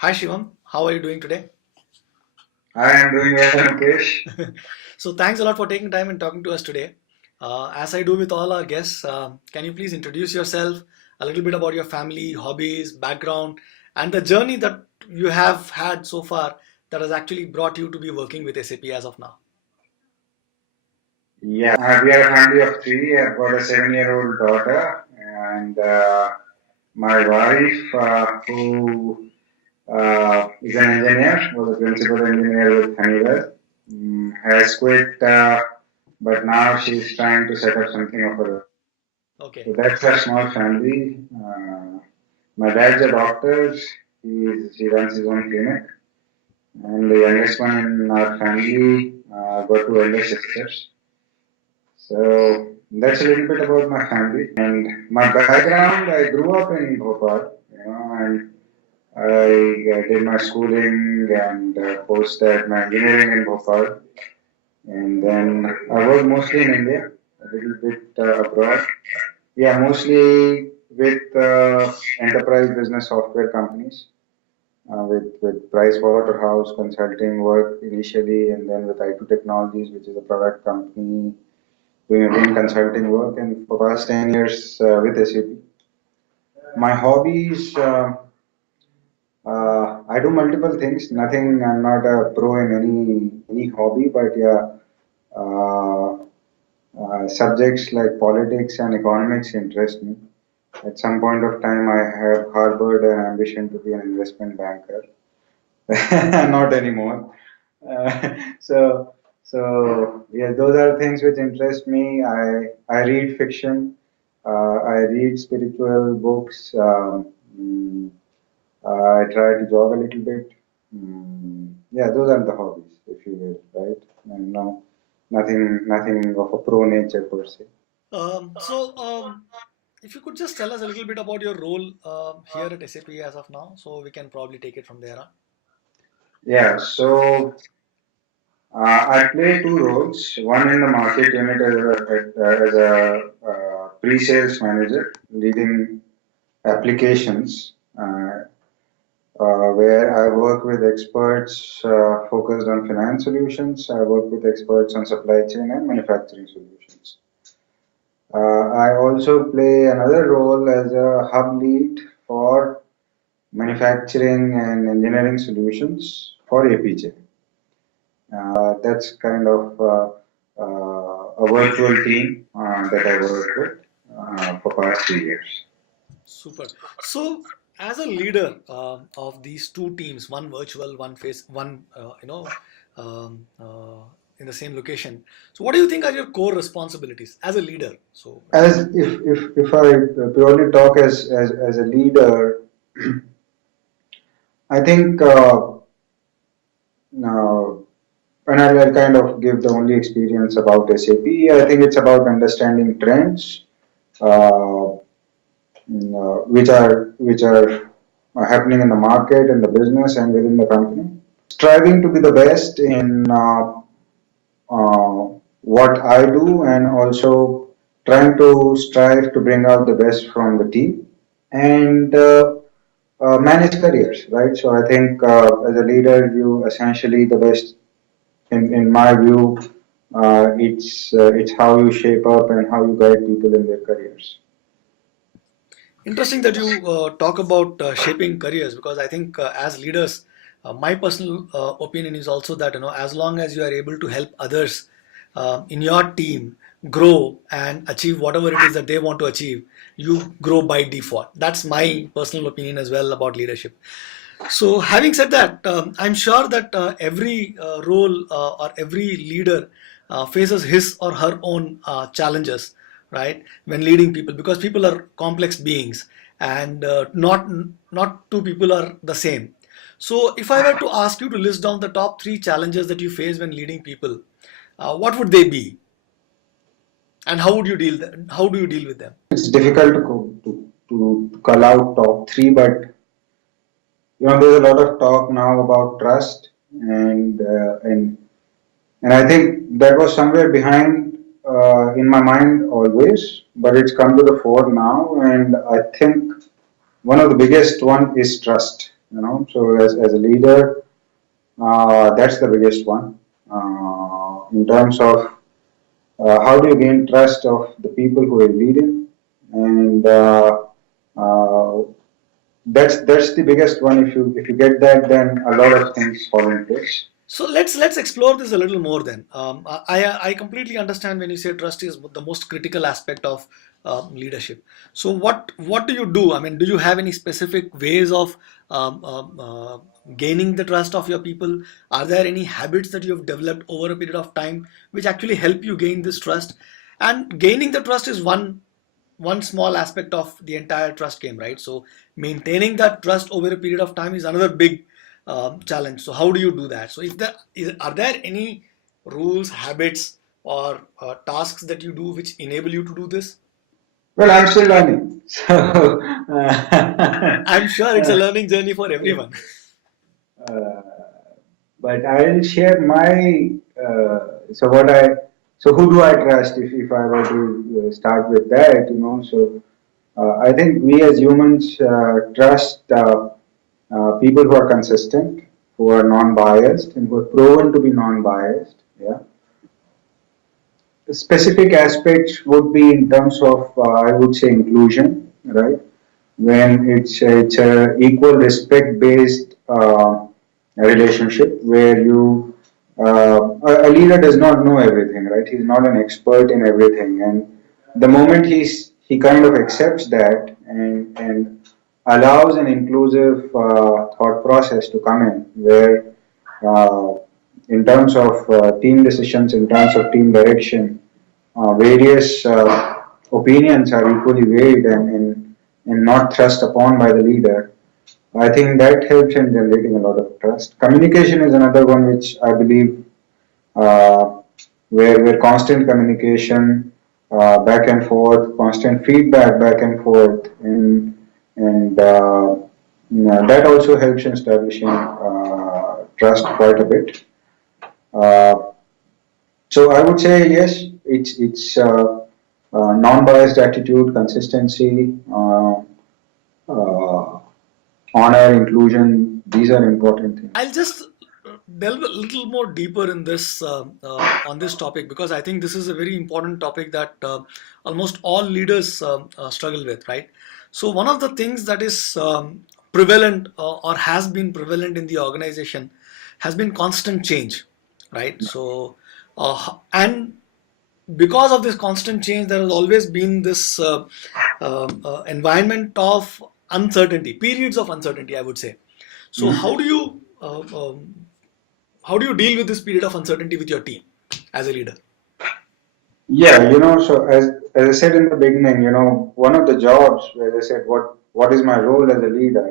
Hi Shivam, how are you doing today? I am doing well, Mukesh. So thanks a lot for taking time and talking to us today. As I do with all our guests, can you please introduce yourself, a little bit about your family, hobbies, background, and the journey that you have had so far that has actually brought you to be working with SAP as of now? Yeah, we are a family of three. I've got a 7-year-old daughter, and my wife, who is an engineer, was a principal engineer with Honeywell, has quit, but now she's trying to set up something of her own. Okay. So that's a small family. My dad's a doctor. He runs his own clinic, and the youngest one in our family got two elder sisters. So that's a little bit about my family and my background. I grew up in Bhopal, and I did my schooling and post that my engineering in Bhopal, and then I worked mostly in India, a little bit abroad. Yeah, mostly with enterprise business software companies, with Price Waterhouse consulting work initially, and then with I2 Technologies, which is a product company doing again consulting work, and for past 10 years with SAP. My hobbies, I do multiple things. Nothing, I'm not a pro in any hobby, but yeah, uh, subjects like politics and economics interest me. At some point of time, I have harbored an ambition to be an investment banker. Not anymore. Uh, so, so yeah, those are things which interest me. I read fiction. I read spiritual books. I try to jog a little bit. Yeah, those are the hobbies, if you will, right? And no, nothing of a pro nature per se. So, if you could just tell us a little bit about your role here at SAP as of now, so we can probably take it from there on. Yeah, so I play two roles. One in the market unit as a pre-sales manager, leading applications, where I work with experts focused on finance solutions. I work with experts on supply chain and manufacturing solutions. I also play another role as a hub lead for manufacturing and engineering solutions for APJ. That's kind of a virtual team that I work with for past 3 years. Super. So, as a leader of these two teams, one virtual, one face, one um, uh, in the same location. So, what do you think are your core responsibilities as a leader? So, As if I purely talk as a leader, I think now when I'll kind of give the only experience about SAP, I think it's about understanding trends, uh, which are happening in the market, in the business, and within the company. Striving to be the best in what I do, and also trying to strive to bring out the best from the team and manage careers, right? So I think as a leader, you essentially the best in my view. It's how you shape up and how you guide people in their careers. interesting that you talk about shaping careers because I think as leaders, my personal opinion is also that as long as you are able to help others in your team grow and achieve whatever it is that they want to achieve, you grow by default. That's my personal opinion as well about leadership. So, having said that, I'm sure that every role or every leader faces his or her own challenges, right? When leading people, because people are complex beings, and not two people are the same. So, if I were to ask you to list down the top three challenges that you face when leading people, what would they be, and how do you deal with them? It's difficult to call out top three, but there's a lot of talk now about trust, and I think that was somewhere behind in my mind always, but it's come to the fore now, and I think one of the biggest one is trust. So as a leader, that's the biggest one. In terms of how do you gain trust of the people who are leading, and uh, that's the biggest one. If you get that, then a lot of things fall in place. So let's explore this a little more then. I completely understand when you say trust is the most critical aspect of leadership. So what do you do? I mean, do you have any specific ways of um, um, uh, gaining the trust of your people? Are there any habits that you have developed over a period of time which actually help you gain this trust? And gaining the trust is one small aspect of the entire trust game, right? So maintaining that trust over a period of time is another big challenge. So how do you do that? So are there any rules, habits, or tasks that you do which enable you to do this? Well, I'm still learning, so I'm sure it's a learning journey for everyone. uh, but I'll share my so what I so who do I trust if I were to start with that, so I think we as humans trust people who are consistent, who are non-biased, and who are proven to be non-biased. Yeah. The specific aspects would be in terms of I would say inclusion, right? When it's a equal respect based relationship where you a leader does not know everything, right? He's not an expert in everything, and the moment he kind of accepts that and allows an inclusive thought process to come in where uh, in terms of team decisions, in terms of team direction, various opinions are equally weighed and not thrust upon by the leader. I think that helps in generating a lot of trust. Communication is another one which I believe uh, where constant communication back and forth, constant feedback back and forth, and that also helps in establishing trust quite a bit. Uh, so I would say yes, it's non-biased attitude, consistency, uh, honor, inclusion. These are important things. I'll just delve a little more deeper in this on this topic because I think this is a very important topic that almost all leaders struggle with, right? So one of the things that is prevalent or has been prevalent in the organization has been constant change, right? So and because of this constant change, there has always been this environment of uncertainty, periods of uncertainty, I would say. So how do you deal with this period of uncertainty with your team as a leader? Yeah, so as I said in the beginning, one of the jobs where I said what is my role as a leader,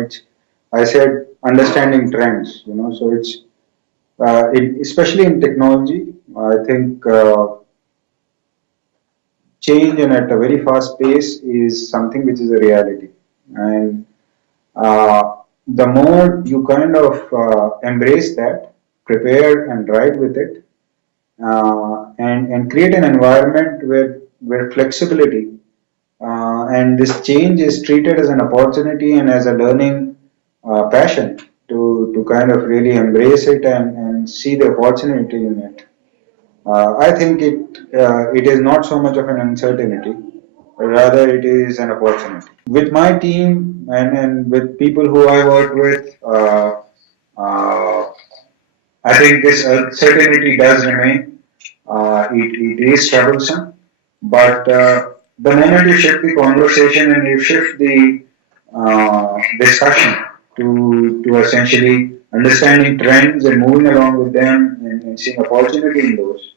it's I said understanding trends, so especially in technology, I think change and at a very fast pace is something which is a reality, and uh, the more you kind of embrace that, prepare and ride with it, and create an environment where flexibility and this change is treated as an opportunity and as a learning passion to kind of really embrace it and see the opportunity in it. I think it is not so much of an uncertainty, rather it is an opportunity. With my team and with people who I work with, uh, I think this uncertainty does remain. It is troublesome, but the moment you shift the conversation and you shift the discussion to essentially understanding trends and moving along with them and seeing opportunity in those,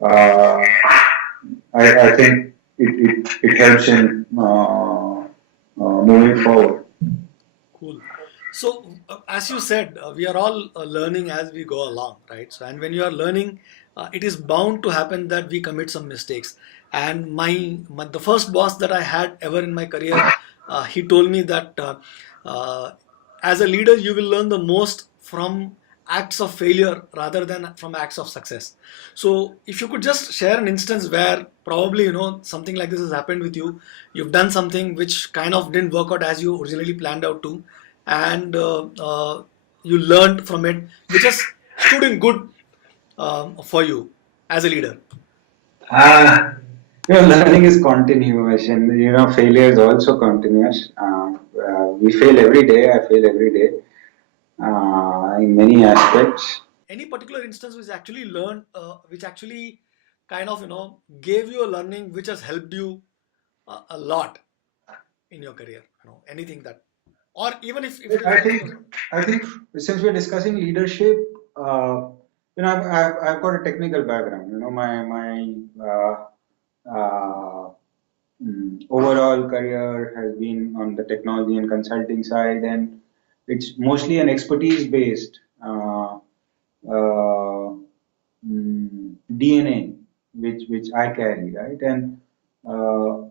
uh, I think it helps in moving forward. Cool. So, as you said, we are all learning as we go along, right? So, and when you are learning, it is bound to happen that we commit some mistakes. And the first boss that I had ever in my career, he told me that uh, as a leader, you will learn the most from acts of failure rather than from acts of success. So, if you could just share an instance where probably something like this has happened with you, you've done something which kind of didn't work out as you originally planned out to, and you learned from it, which has stood in good for you as a leader? Uh, learning is continuous, and failure is also continuous. We fail every day. I fail every day in many aspects. Any particular instance which actually learned, which actually kind of gave you a learning which has helped you a lot in your career? Anything that, or even if it is I not think personal. I think since we're discussing leadership, I've got a technical background. My uh, overall career has been on the technology and consulting side, and it's mostly an expertise based uh, DNA which I carry, right? And uh,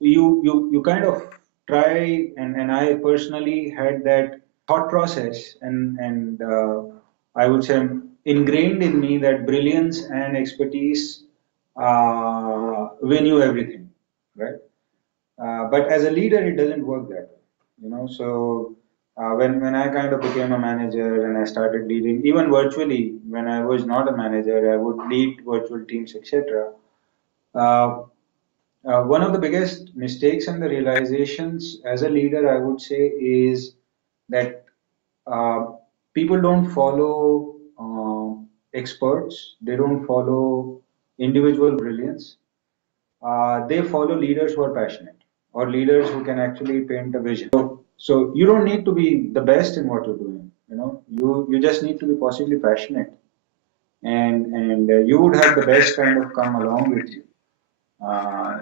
you kind of try, and I personally had that thought process, and I would say ingrained in me that brilliance and expertise win you everything, right? But as a leader, it doesn't work that way, So when I kind of became a manager and I started leading, even virtually, when I was not a manager, I would lead virtual teams, etc. Uh, one of the biggest mistakes and the realizations as a leader, I would say, is that uh, people don't follow experts, they don't follow individual brilliance. They follow leaders who are passionate or leaders who can actually paint a vision. So you don't need to be the best in what you're doing. You just need to be possibly passionate, and you would have the best kind of come along with you.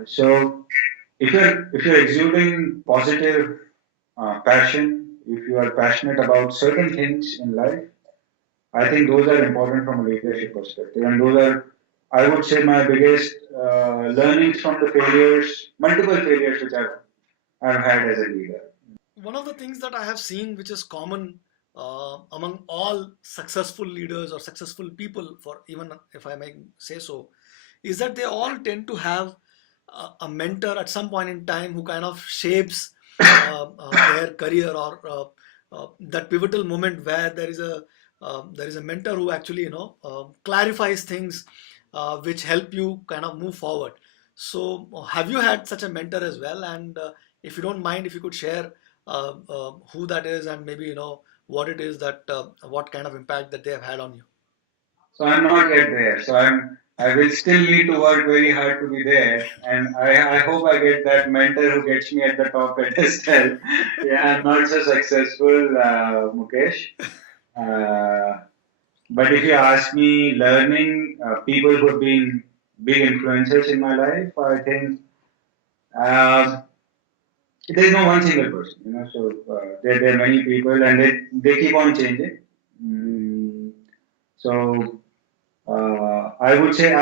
So if you're exuding positive passion, if you are passionate about certain things in life, I think those are important from a leadership perspective, and those are, I would say, my biggest learnings from the failures, multiple failures which I've had as a leader. One of the things that I have seen, which is common among all successful leaders or successful people, for even if I may say so, is that they all tend to have a mentor at some point in time who kind of shapes their career, or that pivotal moment where there is a mentor who actually clarifies things which help you kind of move forward. So have you had such a mentor as well? And if you don't mind, if you could share who that is, and maybe what it is that what kind of impact that they have had on you. So I'm not yet there. I will still need to work very hard to be there. And I hope I get that mentor who gets me at the top pedestal. Yeah, I'm not so successful, Mukesh. Uh, but if you ask me, learning people who have been big influencers in my life, I think uh, there is no one single person. So there are many people, and they keep on changing. Mm, so I would say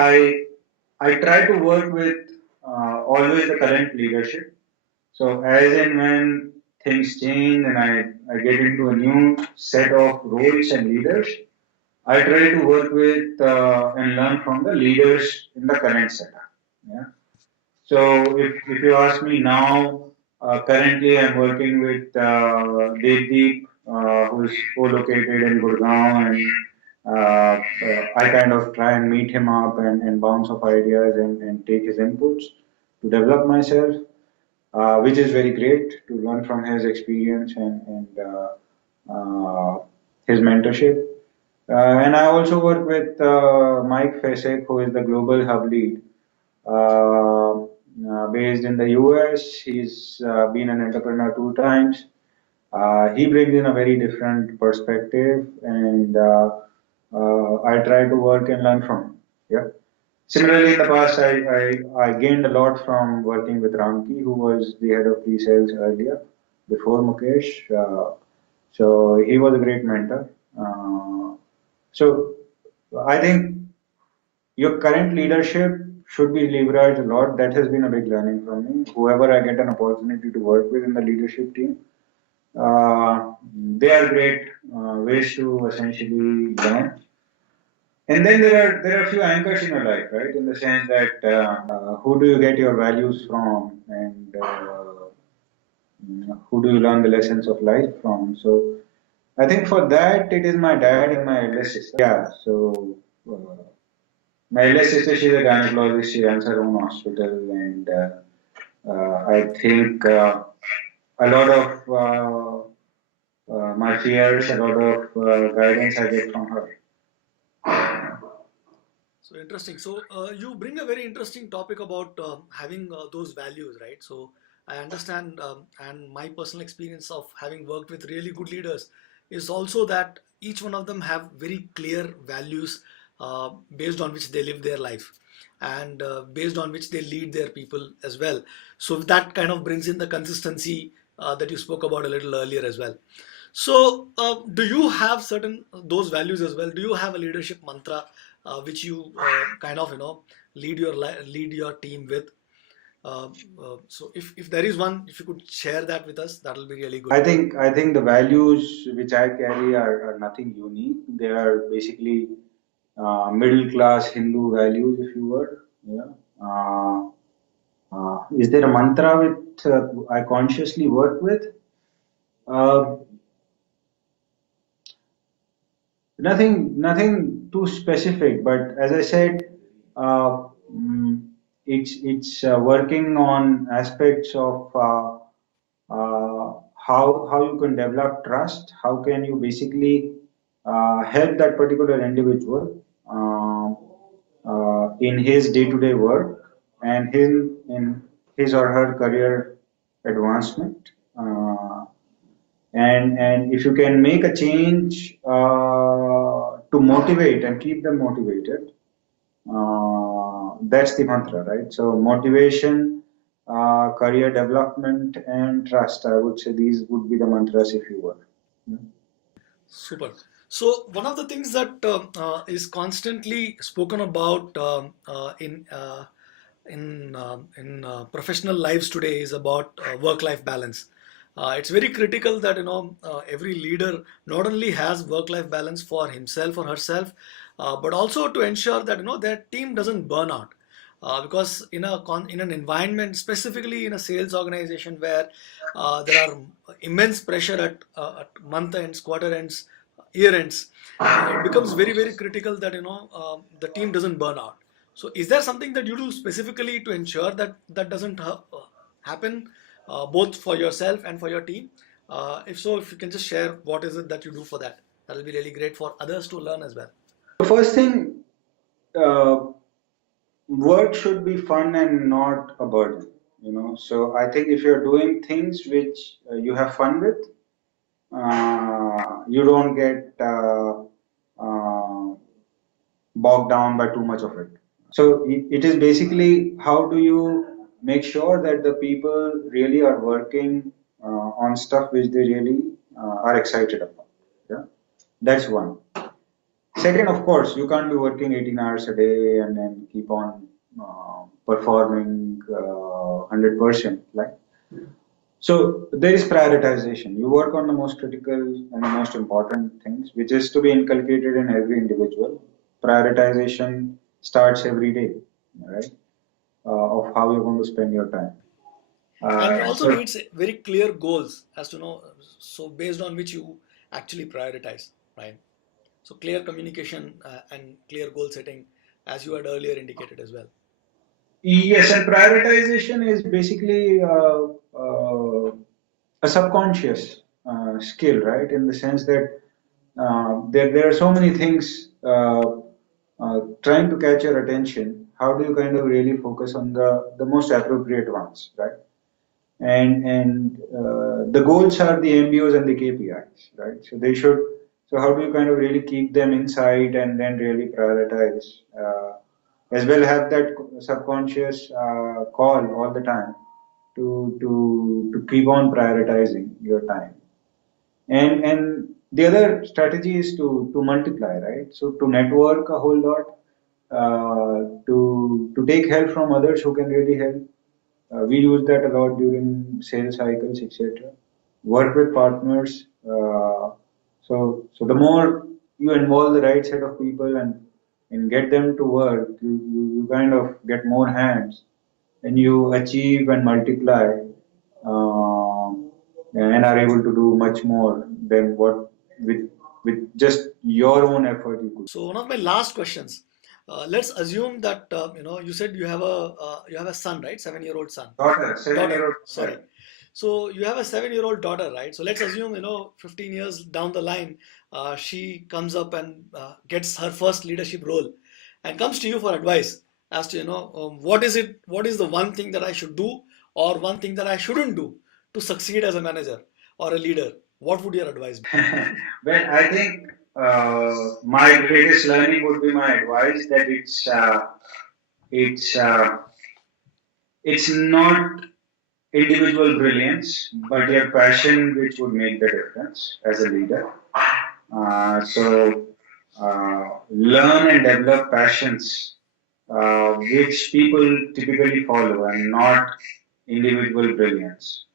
I try to work with always the current leadership. So as and when things change and I get into a new set of roles and leaders, I try to work with and learn from the leaders in the current setup. Yeah. So if you ask me now, currently I'm working with Devdeep, who's co-located in Gurgaon, and I kind of try and meet him up and bounce off ideas and take his inputs to develop myself, which is very great to learn from his experience and his mentorship. And I also work with Mike Fesek, who is the global hub lead based in the US. He's been an entrepreneur 2 times. He brings in a very different perspective, and I try to work and learn from him. Yeah. Similarly, in the past, I gained a lot from working with Ramki, who was the head of pre-sales earlier, before Mukesh. So he was a great mentor. So I think your current leadership should be leveraged a lot. That has been a big learning from me. Whoever I get an opportunity to work with in the leadership team, they are great ways to essentially learn. And then there are a few anchors in your life, right? In the sense that who do you get your values from, and Who do you learn the lessons of life from? So I think for that it is my dad and my elder sister. Yeah, so my elder sister, she's a gynecologist. She runs her own hospital, and I think a lot of my fears, a lot of guidance I get from her. So interesting. So you bring a very interesting topic about having those values, right? So I understand, and my personal experience of having worked with really good leaders is also that each one of them have very clear values based on which they live their life and based on which they lead their people as well. So that kind of brings in the consistency that you spoke about a little earlier as well. So, do you have certain those values as well? Do you have a leadership mantra which you kind of lead your team with? So, if there is one, if you could share that with us, that will be really good. I think the values which I carry are nothing unique. They are basically middle class Hindu values, if you were. Yeah. Is there a mantra with I consciously work with? Uh, nothing too specific, but as I said, uh, mm, it's working on aspects of how you can develop trust. How can you basically help that particular individual in his day-to-day work and in his or her career advancement. And if you can make a change to motivate and keep them motivated, that's the mantra, right? So motivation, career development, and trust. I would say these would be the mantras if you were. Super. So one of the things that is constantly spoken about in professional lives today is about work-life balance. It's very critical that every leader not only has work-life balance for himself or herself, but also to ensure that their team doesn't burn out. Because in an environment, specifically in a sales organization where there are immense pressure at month ends, quarter ends, year ends, it becomes very critical that the team doesn't burn out. So, is there something that you do specifically to ensure that that doesn't happen, both for yourself and for your team? If so, if you can just share what is it that you do for that, that will be really great for others to learn as well. The first thing, uh, work should be fun and not a burden. So I think if you're doing things which you have fun with, you don't get bogged down by too much of it. So it is basically how do you make sure that the people really are working on stuff which they really are excited about. Yeah, that's one. Second, of course, you can't be working 18 hours a day and then keep on performing 100%. Like, so there is prioritization. You work on the most critical and the most important things, which is to be inculcated in every individual. Prioritization starts every day, right? Of how you're going to spend your time. And it also So needs very clear goals as to know, so based on which you actually prioritize, right? So clear communication and clear goal setting, as you had earlier indicated as well. yes, and prioritization is basically a subconscious skill, right? In the sense that there are so many things trying to catch your attention. How do you kind of really focus on the most appropriate ones, right? And the goals are the MBOs and the KPIs, right? So they should. So how do you kind of really keep them inside and then really prioritize, as well have that subconscious call all the time to keep on prioritizing your time. And the other strategy is to multiply, right? So to network a whole lot, to take help from others who can really help. We use that a lot during sales cycles, etc. Work with partners. So the more you involve the right set of people and get them to work, you kind of get more hands and you achieve and multiply and are able to do much more than what with just your own effort you could. So one of my last questions. Let's assume that you said you have a son, right? 7-year-old son. Daughter, 7 year Daughter. old. Sorry. So you have a 7-year-old daughter, right? So let's assume 15 years down the line, she comes up and gets her first leadership role, and comes to you for advice as to what is the one thing that I should do or one thing that I shouldn't do to succeed as a manager or a leader. What would your advice be? Well, I think my greatest learning would be my advice that it's it's not individual brilliance, but your passion which would make the difference as a leader. So learn and develop passions which people typically follow, and not individual brilliance.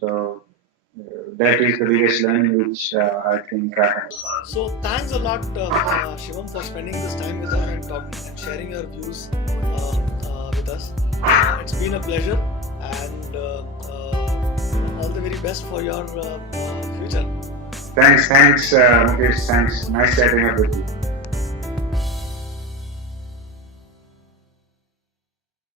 So that is the biggest learning which I think I have. So thanks a lot, Shivam, for spending this time with us and talking and sharing your views with us. It's been a pleasure, and all the very best for your future. Thanks, Mukesh. Thanks. Nice chatting up with you.